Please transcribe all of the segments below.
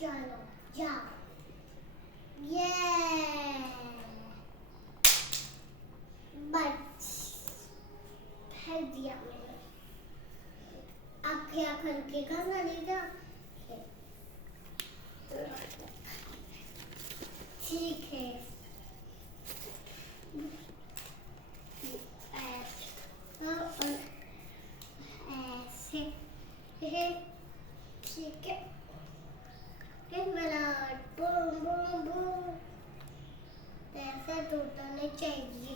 चलो जाओ। ये बस फेंक दिया मैंने। अब क्या करके खाना लेगा? ठीक है। ऐसे ठीक है। Boom boom boom. ऐसा टूटना नहीं चाहिए।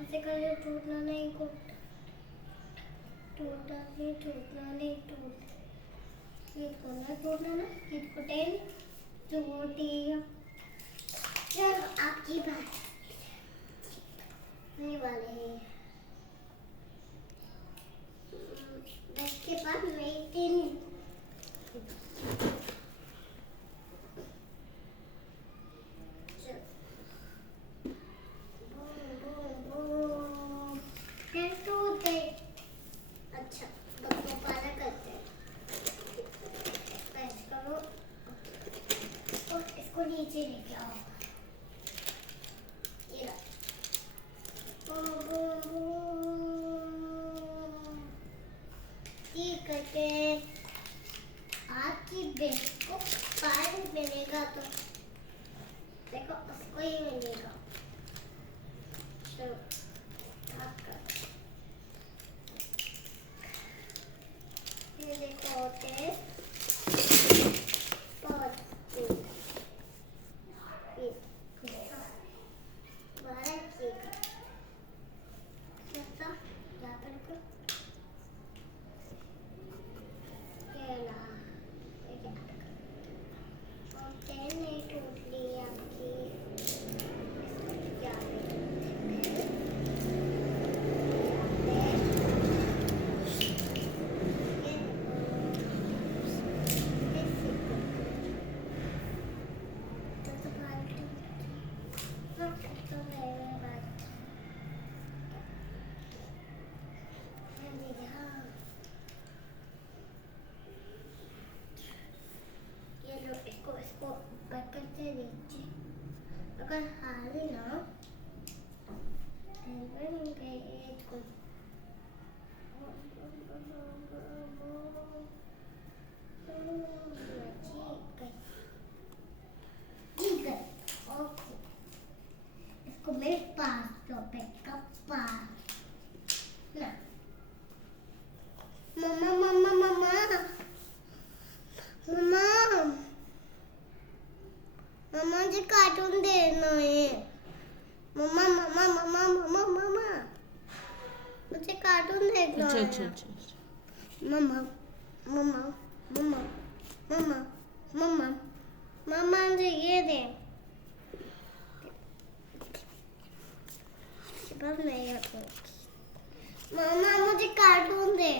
ऐसे करके टूटना नहीं, टूटना नहीं, टूटना नहीं, टूटना ना, टूटेगा। चलो आपकी बात नहीं वाले हैं। इसके बाद मैं तीन अच्छा दोबारा करते हैं। करो और इसको नीचे लेके आओ। ये ठीक करके आपकी बेट को पानी मिलेगा तो देखो उसको ही मिलेगा। चलो ये देखो होते बहुत नहीं टूट ली आपकी। इसको बकेट से नीचे अगर हारे ना ठीक है। ओके इसको मेरे पास का पास ना। मम्मा मम्मा मम्मा मम्मा मम्मा जी कार्टून देखना है। मम्मा मम्मा मम्मा मम्मा मम्मा मुझे कार्टून देखना है। अच्छा। मम्मा मम्मा मम्मा मम्मा मम्मा मम्मा मुझे ये दे। बस मैं ये मम्मा मुझे कार्टून दे।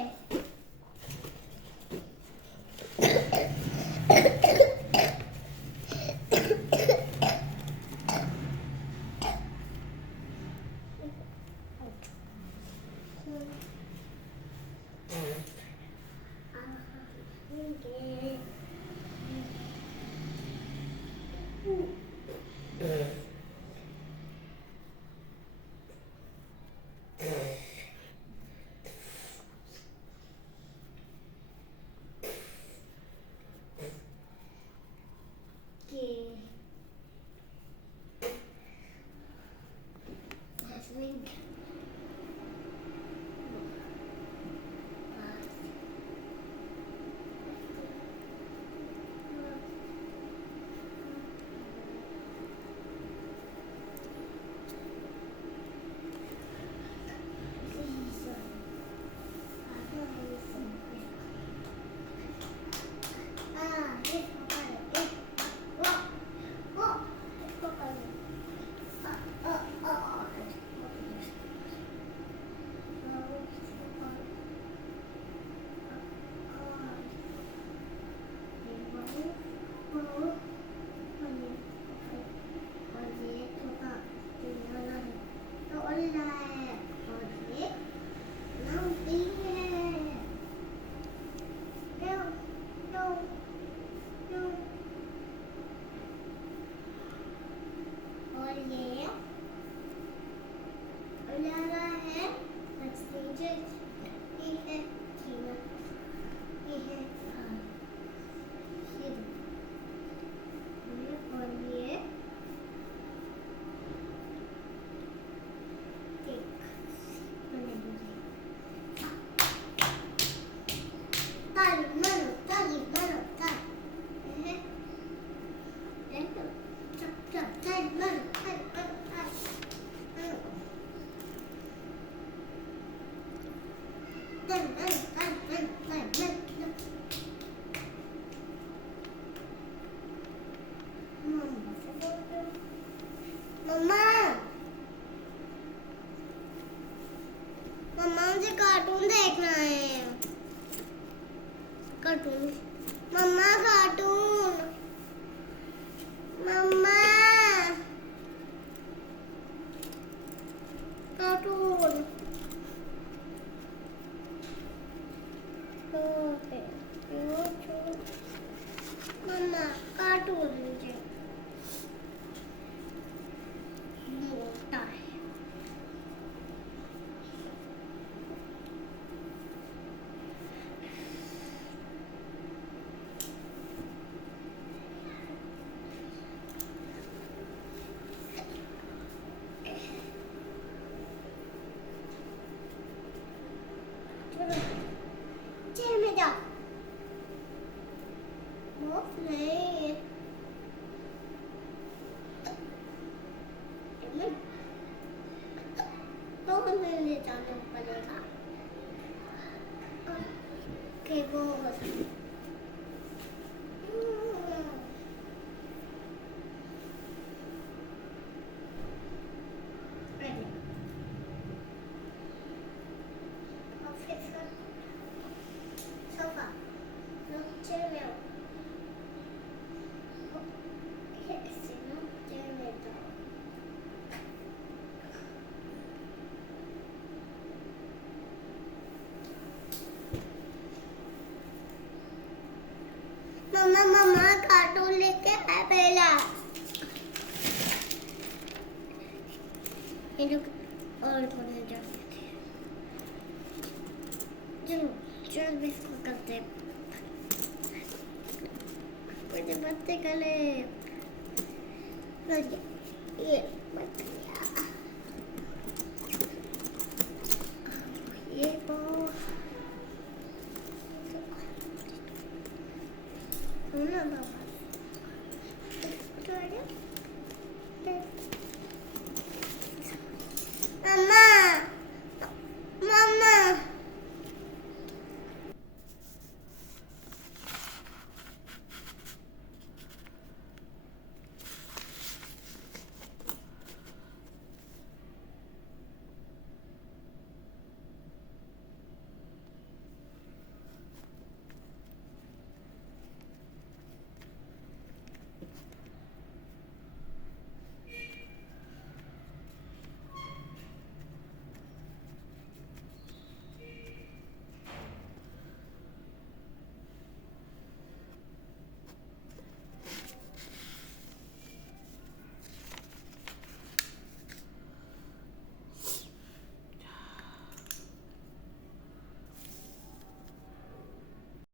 मम्मा कार्टून मम्मा कार्टून ओके मम्मा कार्टून मुझे मोटा है चल में जाओ नहीं तो हमें ले जाना पड़ेगा ओके बहुत सोफा चेयर में मम्मा मम्मा कार्टून लेके आए पहला ये लोग और थोड़े जाते थे चलो चल इसको करते मुझे बत्ते कले ये बच गया ये ना बाबा